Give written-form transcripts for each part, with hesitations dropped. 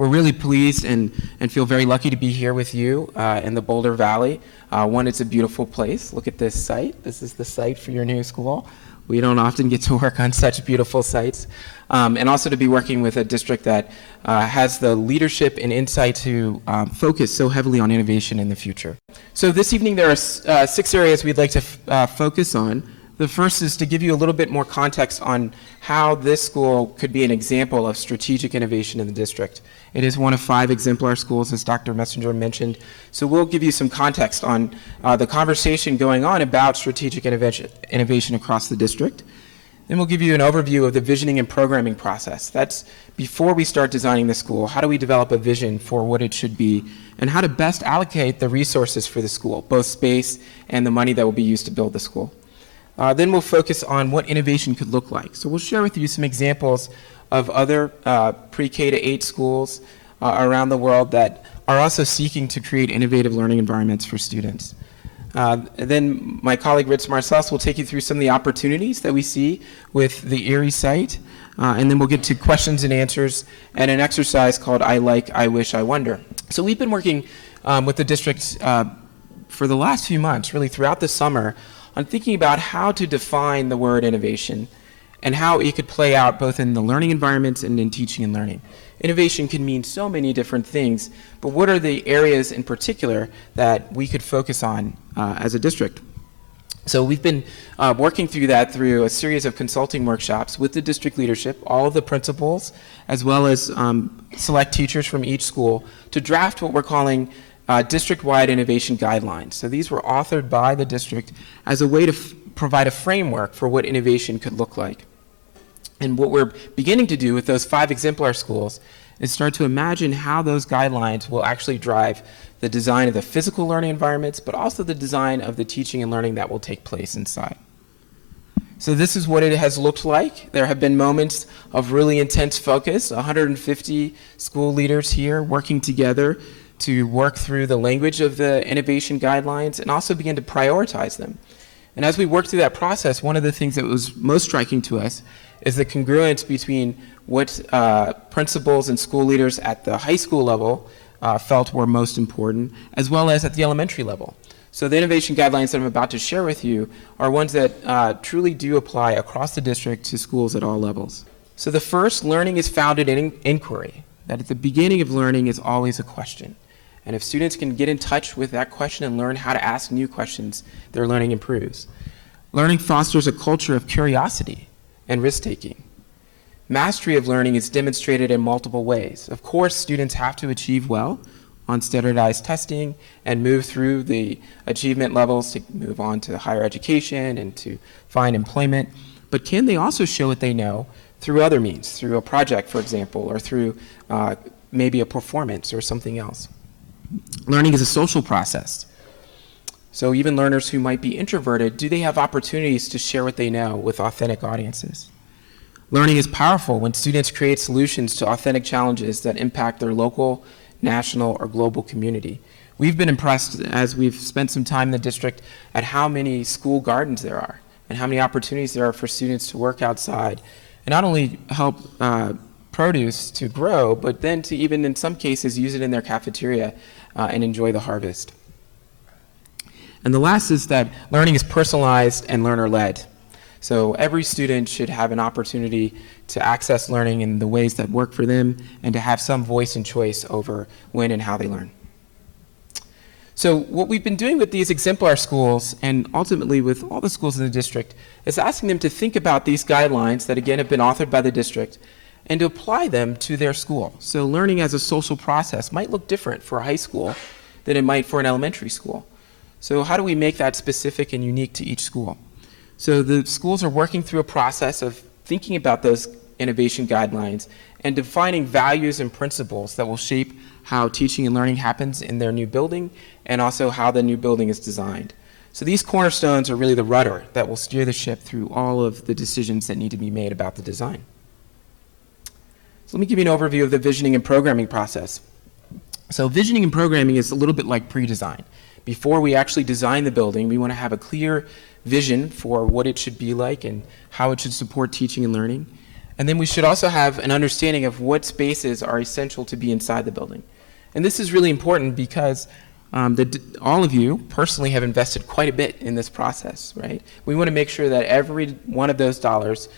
we're really pleased and feel very lucky to be here with you in the Boulder Valley. One, it's a beautiful place. Look at this site. This is the site for your new school. We don't often get to work on such beautiful sites. And also to be working with a district that has the leadership and insight to focus so heavily on innovation in the future. So this evening there are 6 areas we'd like to focus on. The first is to give you a little bit more context on how this school could be an example of strategic innovation in the district. It is one of 5 exemplar schools, as Dr. Messenger mentioned. So we'll give you some context on the conversation going on about strategic innovation across the district. Then we'll give you an overview of the visioning and programming process. That's before we start designing the school. How do we develop a vision for what it should be, and how to best allocate the resources for the school, both space and the money that will be used to build the school. Then we'll focus on what innovation could look like. So we'll share with you some examples of other pre-K to 8 schools around the world that are also seeking to create innovative learning environments for students. Then my colleague Rich Marcellus will take you through some of the opportunities that we see with the Erie site, and then we'll get to questions and answers and an exercise called I Like, I Wish, I Wonder. So we've been working with the district for the last few months, really throughout the summer, on thinking about how to define the word innovation and how it could play out both in the learning environments and in teaching and learning. Innovation can mean so many different things, but what are the areas in particular that we could focus on as a district? So we've been working through that through a series of consulting workshops with the district leadership, all of the principals, as well as select teachers from each school to draft what we're calling district-wide innovation guidelines. So these were authored by the district as a way to provide a framework for what innovation could look like. And what we're beginning to do with those 5 exemplar schools is start to imagine how those guidelines will actually drive the design of the physical learning environments, but also the design of the teaching and learning that will take place inside. So this is what it has looked like. There have been moments of really intense focus, 150 school leaders here working together to work through the language of the innovation guidelines and also begin to prioritize them. And as we worked through that process, one of the things that was most striking to us is the congruence between what principals and school leaders at the high school level felt were most important, as well as at the elementary level. So the innovation guidelines that I'm about to share with you are ones that truly do apply across the district to schools at all levels. So the first, learning is founded in inquiry, that at the beginning of learning is always a question. And if students can get in touch with that question and learn how to ask new questions, their learning improves. Learning fosters a culture of curiosity and risk-taking. Mastery of learning is demonstrated in multiple ways. Of course, students have to achieve well on standardized testing and move through the achievement levels to move on to higher education and to find employment. But can they also show what they know through other means, through a project, for example, or through maybe a performance or something else? Learning is a social process. So even learners who might be introverted, do they have opportunities to share what they know with authentic audiences? Learning is powerful when students create solutions to authentic challenges that impact their local, national, or global community. We've been impressed as we've spent some time in the district at how many school gardens there are and how many opportunities there are for students to work outside and not only help produce to grow, but then to even in some cases use it in their cafeteria and enjoy the harvest. And the last is that learning is personalized and learner-led. So every student should have an opportunity to access learning in the ways that work for them and to have some voice and choice over when and how they learn. So what we've been doing with these exemplar schools and ultimately with all the schools in the district is asking them to think about these guidelines that again have been authored by the district and to apply them to their school. So learning as a social process might look different for a high school than it might for an elementary school. So how do we make that specific and unique to each school? So the schools are working through a process of thinking about those innovation guidelines and defining values and principles that will shape how teaching and learning happens in their new building and also how the new building is designed. So these cornerstones are really the rudder that will steer the ship through all of the decisions that need to be made about the design. So let me give you an overview of the visioning and programming process. So visioning and programming is a little bit like pre-design. Before we actually design the building, we want to have a clear vision for what it should be like and how it should support teaching and learning. And then we should also have an understanding of what spaces are essential to be inside the building. And this is really important because all of you personally have invested quite a bit in this process, right? We want to make sure that every one of those dollars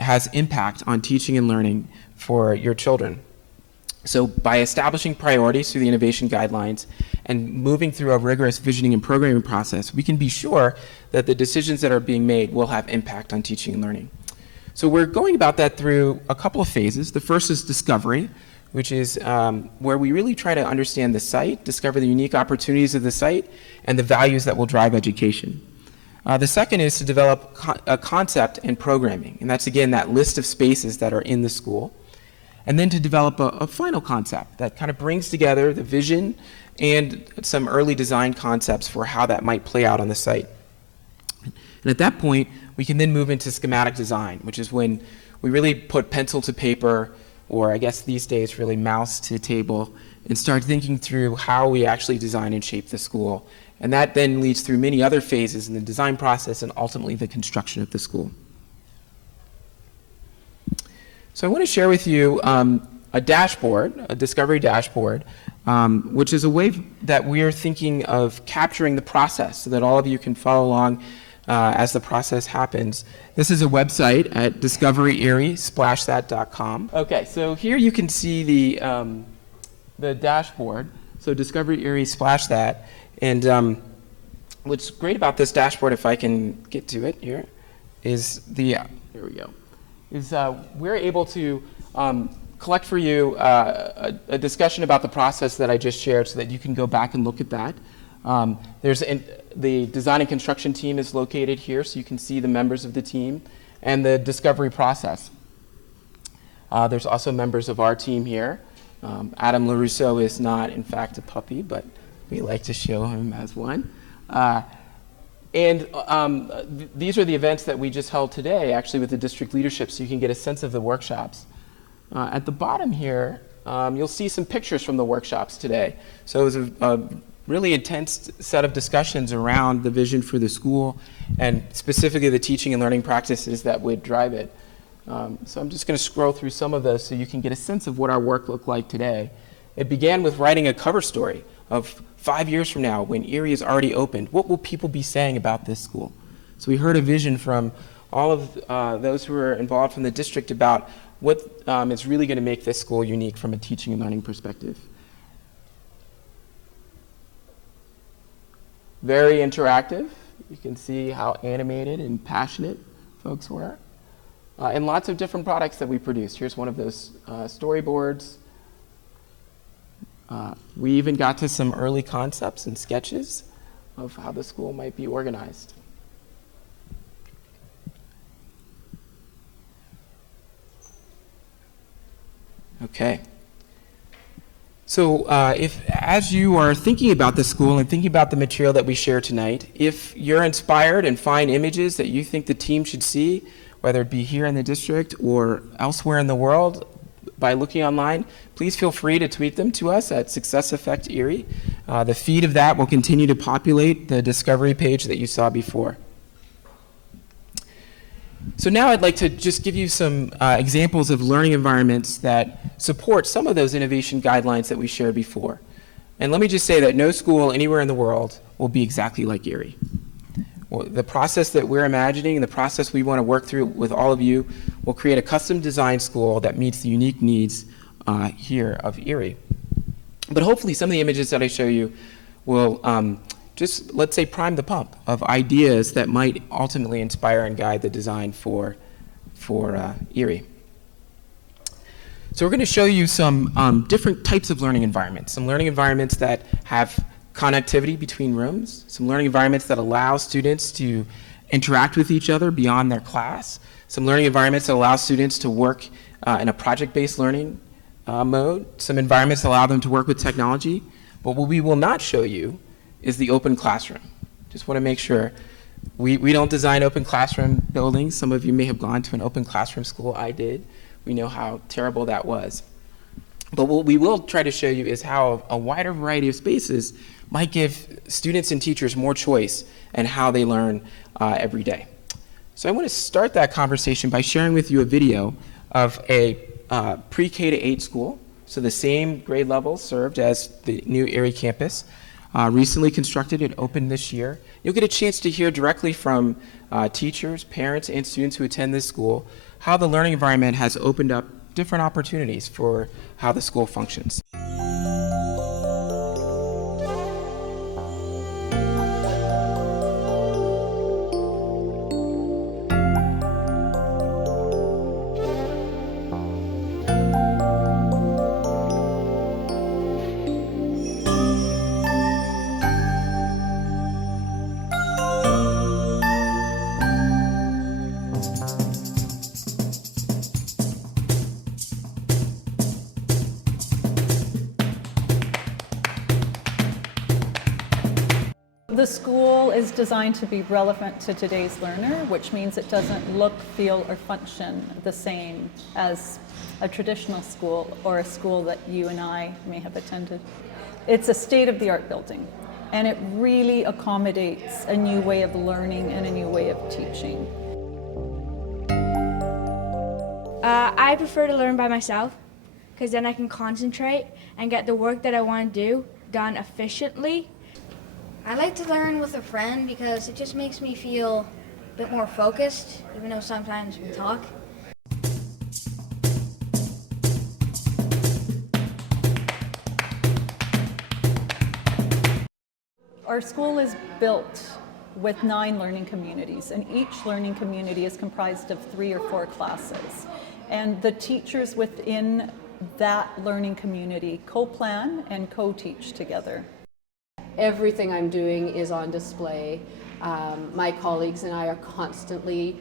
has impact on teaching and learning for your children. So by establishing priorities through the innovation guidelines and moving through a rigorous visioning and programming process, we can be sure that the decisions that are being made will have impact on teaching and learning. So we're going about that through a couple of phases. The first is discovery, which is where we really try to understand the site, discover the unique opportunities of the site, and the values that will drive education. The second is to develop a concept and programming, and that's, again, that list of spaces that are in the school. And then to develop a final concept that kind of brings together the vision and some early design concepts for how that might play out on the site. And at that point, we can then move into schematic design, which is when we really put pencil to paper, or I guess these days really mouse to table, and start thinking through how we actually design and shape the school. And that then leads through many other phases in the design process and ultimately the construction of the school. So I want to share with you a dashboard, a discovery dashboard, which is a way that we are thinking of capturing the process so that all of you can follow along as the process happens. This is a website at discoveryerie.com. Okay, so here you can see the dashboard. So Discovery Erie splash that. And what's great about this dashboard, if I can get to it here, is here we go. Is we're able to collect for you a discussion about the process that I just shared so that you can go back and look at that. The design and construction team is located here, so you can see the members of the team and the discovery process. There's also members of our team here. Adam LaRusso is not, in fact, a puppy, but we like to show him as one. These are the events that we just held today, actually, with the district leadership, so you can get a sense of the workshops. At the bottom here, you'll see some pictures from the workshops today. So it was a really intense set of discussions around the vision for the school and specifically the teaching and learning practices that would drive it. So I'm just going to scroll through some of those so you can get a sense of what our work looked like today. It began with writing a cover story of 5 years from now, when Erie is already opened, what will people be saying about this school? So we heard a vision from all of those who were involved from the district about what is really going to make this school unique from a teaching and learning perspective. Very interactive. You can see how animated and passionate folks were. And lots of different products that we produced. Here's one of those storyboards. We even got to some early concepts and sketches of how the school might be organized. Okay. So as you are thinking about the school and thinking about the material that we share tonight, if you're inspired and find images that you think the team should see, whether it be here in the district or elsewhere in the world, by looking online, please feel free to tweet them to us at Success Effect Erie. The feed of that will continue to populate the discovery page that you saw before. So now I'd like to just give you some examples of learning environments that support some of those innovation guidelines that we shared before. And let me just say that no school anywhere in the world will be exactly like Erie. Well, the process that we're imagining and the process we want to work through with all of you will create a custom design school that meets the unique needs here of Erie. But hopefully some of the images that I show you will just, let's say, prime the pump of ideas that might ultimately inspire and guide the design for Erie. So we're going to show you some different types of learning environments, some learning environments that have connectivity between rooms, some learning environments that allow students to interact with each other beyond their class, some learning environments that allow students to work in a project-based learning mode, some environments that allow them to work with technology. But what we will not show you is the open classroom. Just want to make sure. We don't design open classroom buildings. Some of you may have gone to an open classroom school. I did. We know how terrible that was. But what we will try to show you is how a wider variety of spaces might give students and teachers more choice in how they learn every day. So I want to start that conversation by sharing with you a video of a pre-K to 8 school, so the same grade level served as the new Erie campus. Recently constructed, it opened this year. You'll get a chance to hear directly from teachers, parents, and students who attend this school how the learning environment has opened up different opportunities for how the school functions. The school is designed to be relevant to today's learner, which means it doesn't look, feel, or function the same as a traditional school or a school that you and I may have attended. It's a state-of-the-art building, and it really accommodates a new way of learning and a new way of teaching. I prefer to learn by myself because then I can concentrate and get the work that I want to do done efficiently. I like to learn with a friend because it just makes me feel a bit more focused, even though sometimes we talk. Our school is built with 9 learning communities, and each learning community is comprised of 3 or 4 classes. And the teachers within that learning community co-plan and co-teach together. Everything I'm doing is on display. My colleagues and I are constantly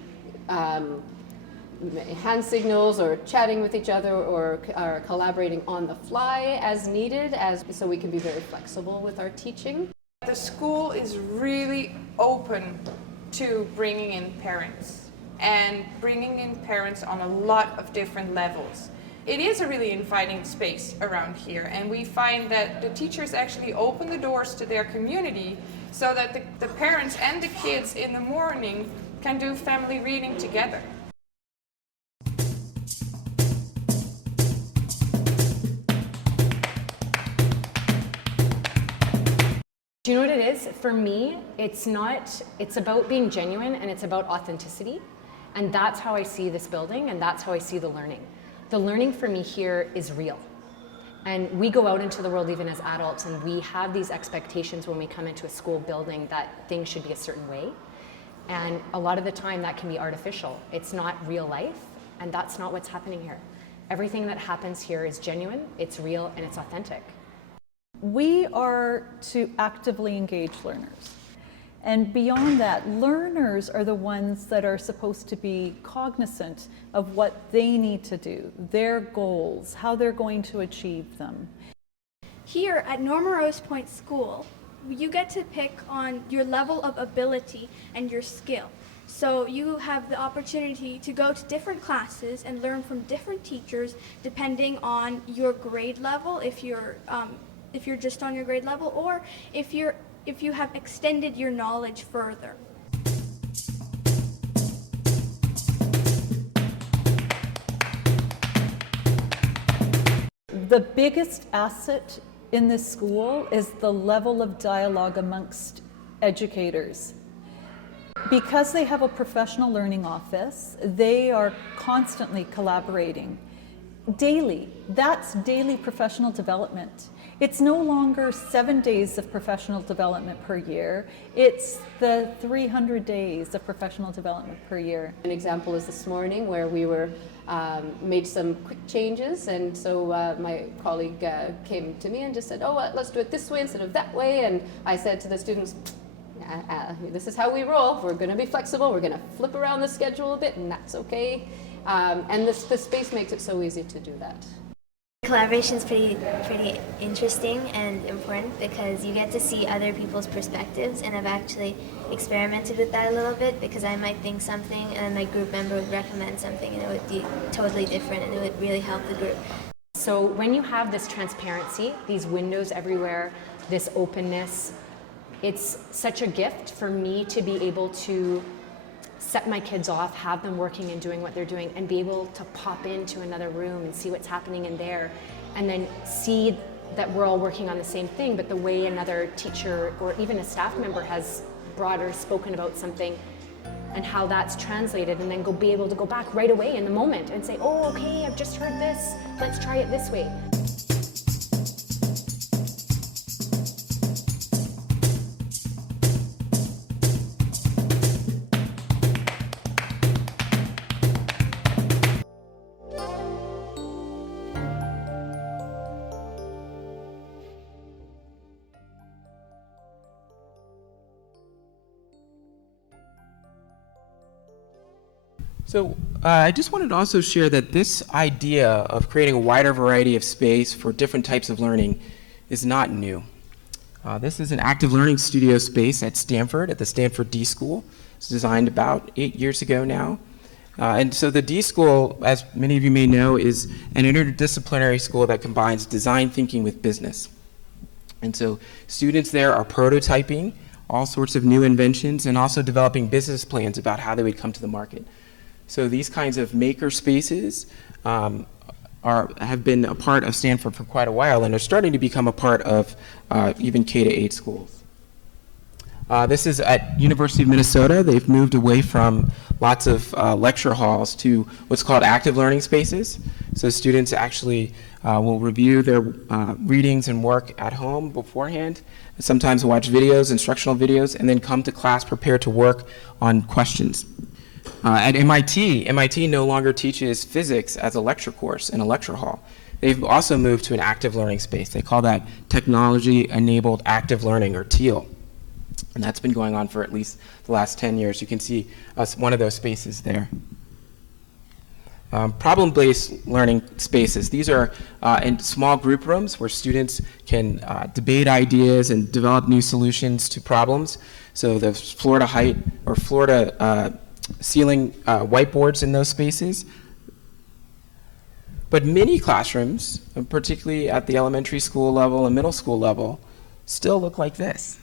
hand signals or chatting with each other or are collaborating on the fly as needed, so we can be very flexible with our teaching. The school is really open to bringing in parents and bringing in parents on a lot of different levels. It is a really inviting space around here, and we find that the teachers actually open the doors to their community so that the parents and the kids in the morning can do family reading together. Do you know what it is? For me, it's about being genuine and it's about authenticity. And that's how I see this building and that's how I see the learning. The learning for me here is real. And we go out into the world even as adults and we have these expectations when we come into a school building that things should be a certain way. And a lot of the time that can be artificial. It's not real life, and that's not what's happening here. Everything that happens here is genuine, it's real, and it's authentic. We are to actively engage learners. And beyond that, learners are the ones that are supposed to be cognizant of what they need to do, their goals, how they're going to achieve them. Here at Norma Rose Point School, you get to pick on your level of ability and your skill. So you have the opportunity to go to different classes and learn from different teachers depending on your grade level, if you're just on your grade level, or if you have extended your knowledge further. The biggest asset in this school is the level of dialogue amongst educators. Because they have a professional learning office, they are constantly collaborating. Daily, that's daily professional development. It's no longer 7 days of professional development per year, it's the 300 days of professional development per year. An example is this morning where we made some quick changes, and so my colleague came to me and just said, let's do it this way instead of that way, and I said to the students, this is how we roll, we're going to be flexible, we're going to flip around the schedule a bit, and that's okay. And the space makes it so easy to do that. Collaboration is pretty interesting and important because you get to see other people's perspectives, and I've actually experimented with that a little bit because I might think something and my group member would recommend something and it would be totally different and it would really help the group. So when you have this transparency, these windows everywhere, this openness, it's such a gift for me to be able to set my kids off, have them working and doing what they're doing, and be able to pop into another room and see what's happening in there, and then see that we're all working on the same thing, but the way another teacher or even a staff member has brought or spoken about something and how that's translated, and then be able to go back right away in the moment and say, oh, okay, I've just heard this, let's try it this way. So I just wanted to also share that this idea of creating a wider variety of space for different types of learning is not new. This is an active learning studio space at Stanford, at the Stanford D School. It's designed about 8 years ago now. And so the D School, as many of you may know, is an interdisciplinary school that combines design thinking with business. And so students there are prototyping all sorts of new inventions and also developing business plans about how they would come to the market. So these kinds of maker spaces have been a part of Stanford for quite a while and are starting to become a part of even K-8 schools. This is at University of Minnesota. They've moved away from lots of lecture halls to what's called active learning spaces. So students actually will review their readings and work at home beforehand, sometimes watch videos, instructional videos, and then come to class prepared to work on questions. At MIT no longer teaches physics as a lecture course in a lecture hall. They've also moved to an active learning space. They call that technology-enabled active learning, or TEAL. And that's been going on for at least the last 10 years. You can see one of those spaces there. Problem-based learning spaces. These are in small group rooms where students can debate ideas and develop new solutions to problems. So the Florida height or Florida ceiling whiteboards in those spaces. But many classrooms, particularly at the elementary school level and middle school level, still look like this.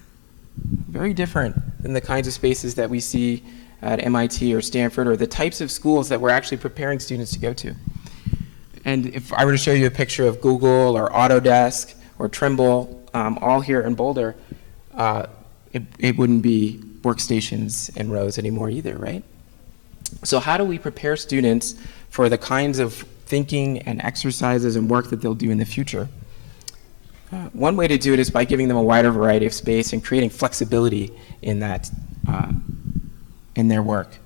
Very different than the kinds of spaces that we see at MIT or Stanford, or the types of schools that we're actually preparing students to go to. And if I were to show you a picture of Google or Autodesk or Trimble, all here in Boulder, it wouldn't be workstations in rows anymore either, right? So how do we prepare students for the kinds of thinking and exercises and work that they'll do in the future? One way to do it is by giving them a wider variety of space and creating flexibility in that, in their work.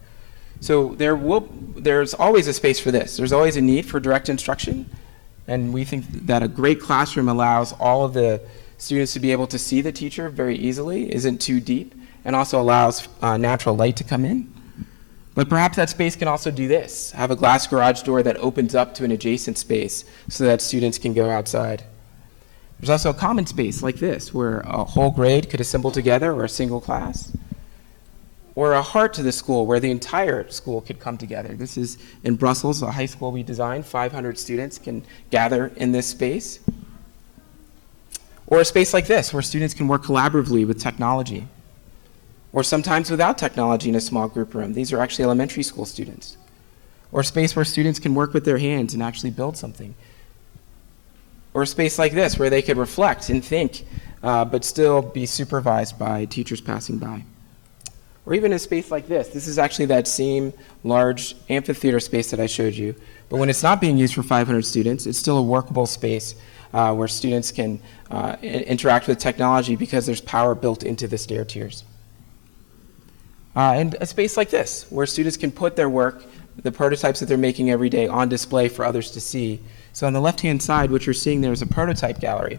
So there's always a space for this. There's always a need for direct instruction, and we think that a great classroom allows all of the students to be able to see the teacher very easily, isn't too deep, and also allows natural light to come in. But perhaps that space can also do this, have a glass garage door that opens up to an adjacent space so that students can go outside. There's also a common space like this, where a whole grade could assemble together, or a single class. Or a heart to the school, where the entire school could come together. This is in Brussels, a high school we designed. 500 students can gather in this space. Or a space like this, where students can work collaboratively with technology. Or sometimes without technology in a small group room. These are actually elementary school students. Or a space where students can work with their hands and actually build something. Or a space like this, where they could reflect and think, but still be supervised by teachers passing by. Or even a space like this. This is actually that same large amphitheater space that I showed you. But when it's not being used for 500 students, it's still a workable space where students can interact with technology because there's power built into the stair tiers. And a space like this, where students can put their work, the prototypes that they're making every day, on display for others to see. So on the left-hand side, what you're seeing there is a prototype gallery,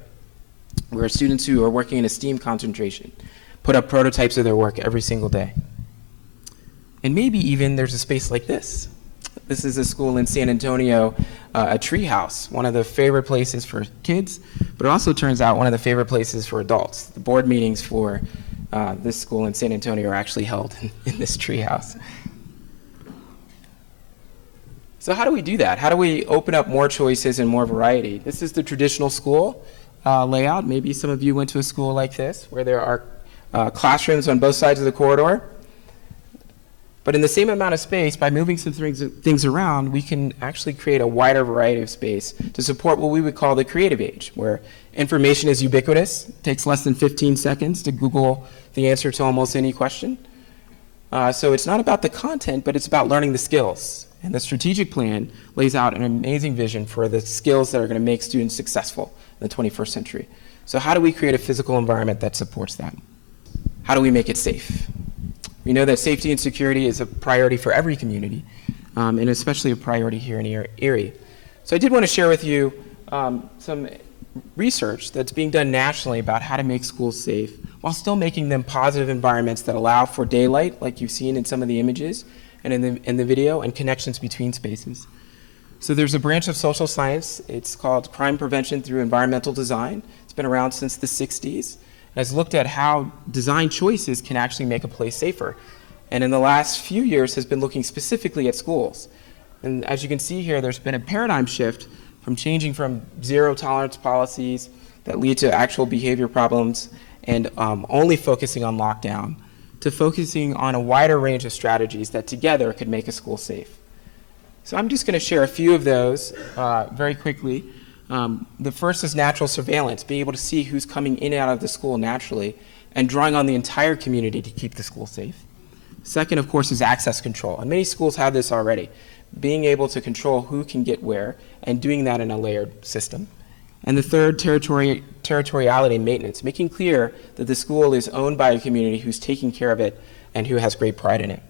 where students who are working in a STEAM concentration put up prototypes of their work every single day. And maybe even there's a space like this. This is a school in San Antonio, a tree house, one of the favorite places for kids, but it also turns out one of the favorite places for adults. The board meetings for this school in San Antonio are actually held in this tree house. So how do we do that? How do we open up more choices and more variety? This is the traditional school layout. Maybe some of you went to a school like this, where there are classrooms on both sides of the corridor. But in the same amount of space, by moving some things around, we can actually create a wider variety of space to support what we would call the creative age, where information is ubiquitous. It takes less than 15 seconds to Google the answer to almost any question. So it's not about the content, but it's about learning the skills. And the strategic plan lays out an amazing vision for the skills that are going to make students successful in the 21st century. So how do we create a physical environment that supports that? How do we make it safe? We know that safety and security is a priority for every community, and especially a priority here in Erie. So I did want to share with you some research that's being done nationally about how to make schools safe while still making them positive environments that allow for daylight, like you've seen in some of the images and in the video, and connections between spaces. So there's a branch of social science. It's called Crime Prevention Through Environmental Design. It's been around since the 60s. Has looked at how design choices can actually make a place safer. And in the last few years has been looking specifically at schools. And as you can see here, there's been a paradigm shift from changing from zero tolerance policies that lead to actual behavior problems and only focusing on lockdown to focusing on a wider range of strategies that together could make a school safe. So I'm just going to share a few of those very quickly. The first is natural surveillance, being able to see who's coming in and out of the school naturally and drawing on the entire community to keep the school safe. Second, of course, is access control. And many schools have this already, being able to control who can get where and doing that in a layered system. And the third, territoriality and maintenance, making clear that the school is owned by a community who's taking care of it and who has great pride in it.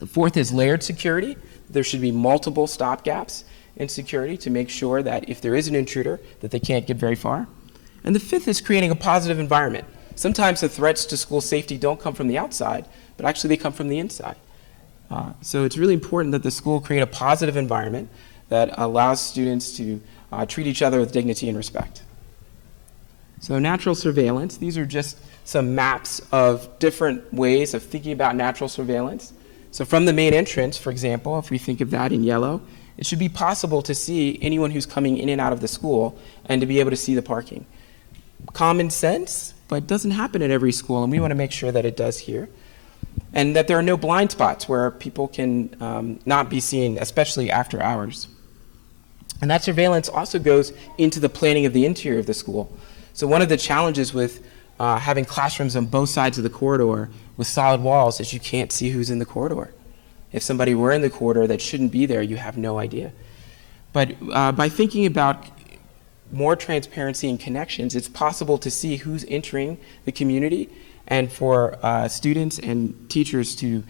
The fourth is layered security. There should be multiple stopgaps in security to make sure that if there is an intruder, that they can't get very far. And the fifth is creating a positive environment. Sometimes the threats to school safety don't come from the outside, but actually they come from the inside. So it's really important that the school create a positive environment that allows students to treat each other with dignity and respect. So natural surveillance, these are just some maps of different ways of thinking about natural surveillance. So from the main entrance, for example, if we think of that in yellow, it should be possible to see anyone who's coming in and out of the school and to be able to see the parking. Common sense, but it doesn't happen at every school, and we want to make sure that it does here. And that there are no blind spots where people can not be seen, especially after hours. And that surveillance also goes into the planning of the interior of the school. So one of the challenges with having classrooms on both sides of the corridor with solid walls is you can't see who's in the corridor. If somebody were in the corridor that shouldn't be there, you have no idea. But by thinking about more transparency and connections, it's possible to see who's entering the community and for students and teachers to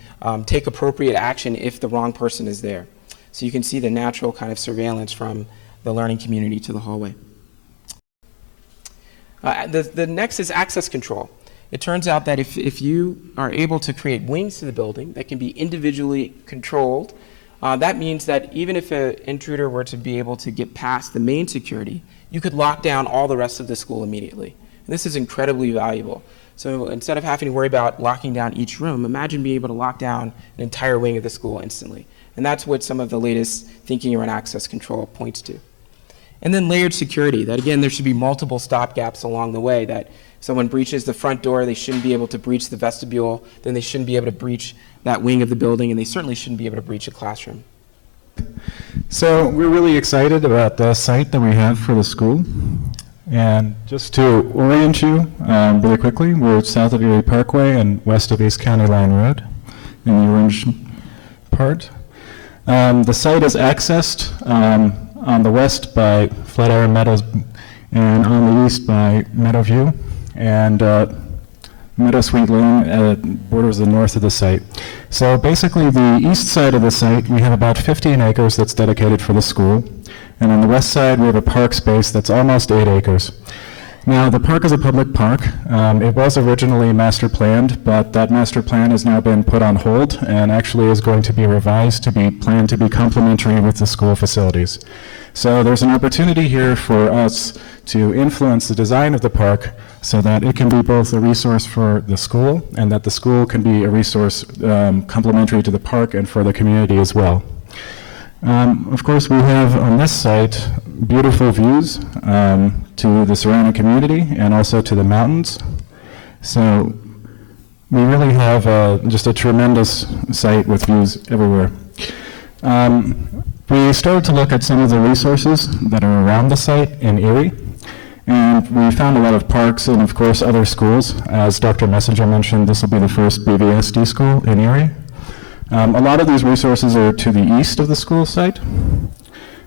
take appropriate action if the wrong person is there. So you can see the natural kind of surveillance from the learning community to the hallway. The next is access control. It turns out that if you are able to create wings to the building that can be individually controlled, that means that even if an intruder were to be able to get past the main security, you could lock down all the rest of the school immediately. And this is incredibly valuable. So instead of having to worry about locking down each room, imagine being able to lock down an entire wing of the school instantly. And that's what some of the latest thinking around access control points to. And then layered security, that again, there should be multiple stopgaps along the way, that if someone breaches the front door, they shouldn't be able to breach the vestibule, then they shouldn't be able to breach that wing of the building, and they certainly shouldn't be able to breach a classroom. So we're really excited about the site that we have for the school. And just to orient you really quickly, we're south of Erie Parkway and west of East County Line Road in the orange part. The site is accessed on the west by Flatiron Meadows and on the east by Meadowview, and Meadowsweet Lane borders the north of the site. So basically the east side of the site, we have about 15 acres that's dedicated for the school, and on the west side we have a park space that's almost 8 acres. Now the park is a public park. It was originally master planned, but that master plan has now been put on hold and actually is going to be revised to be planned to be complementary with the school facilities. So there's an opportunity here for us to influence the design of the park so that it can be both a resource for the school and that the school can be a resource complementary to the park and for the community as well. Of course, we have on this site beautiful views to the surrounding community and also to the mountains. So we really have just a tremendous site with views everywhere. We started to look at some of the resources that are around the site in Erie, and we found a lot of parks and, of course, other schools. As Dr. Messenger mentioned, this will be the first BVSD school in Erie. A lot of these resources are to the east of the school site.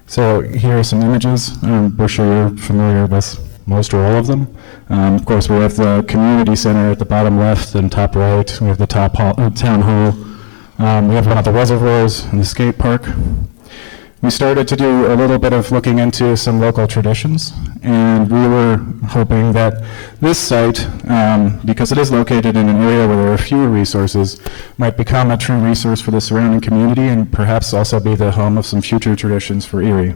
So here are some images. We're sure you're familiar with most or all of them. Of course, we have the community center at the bottom left and top right. We have the town hall. We have one of the reservoirs and the skate park. We started to do a little bit of looking into some local traditions, and we were hoping that this site, because it is located in an area where there are fewer resources, might become a true resource for the surrounding community and perhaps also be the home of some future traditions for Erie.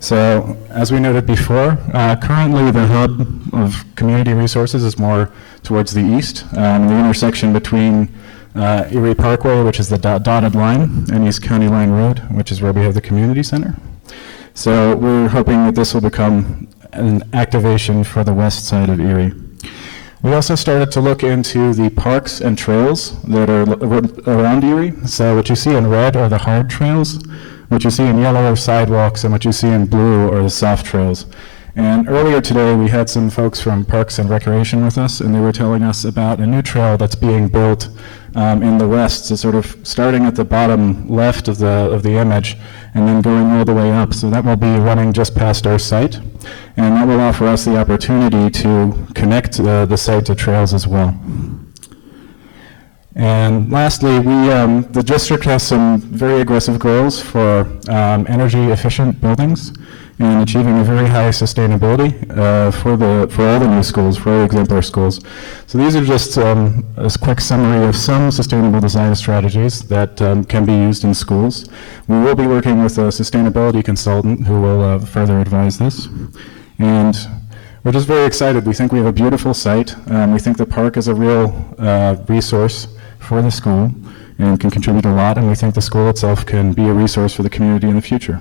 So, as we noted before, currently the hub of community resources is more towards the east, the intersection between Erie Parkway, which is the dotted line, and East County Line Road, which is where we have the community center. So we're hoping that this will become an activation for the west side of Erie. We also started to look into the parks and trails that are around Erie. So what you see in red are the hard trails, what you see in yellow are sidewalks, and what you see in blue are the soft trails. And earlier today, we had some folks from Parks and Recreation with us, and they were telling us about a new trail that's being built in the west, so sort of starting at the bottom left of the image, and then going all the way up. So that will be running just past our site, and that will offer us the opportunity to connect the site to trails as well. And lastly, the district has some very aggressive goals for energy efficient buildings and achieving a very high sustainability for all the new schools, for all exemplar schools. So these are just a quick summary of some sustainable design strategies that can be used in schools. We will be working with a sustainability consultant who will further advise this. And we're just very excited. We think we have a beautiful site. We think the park is a real resource for the school and can contribute a lot, and we think the school itself can be a resource for the community in the future.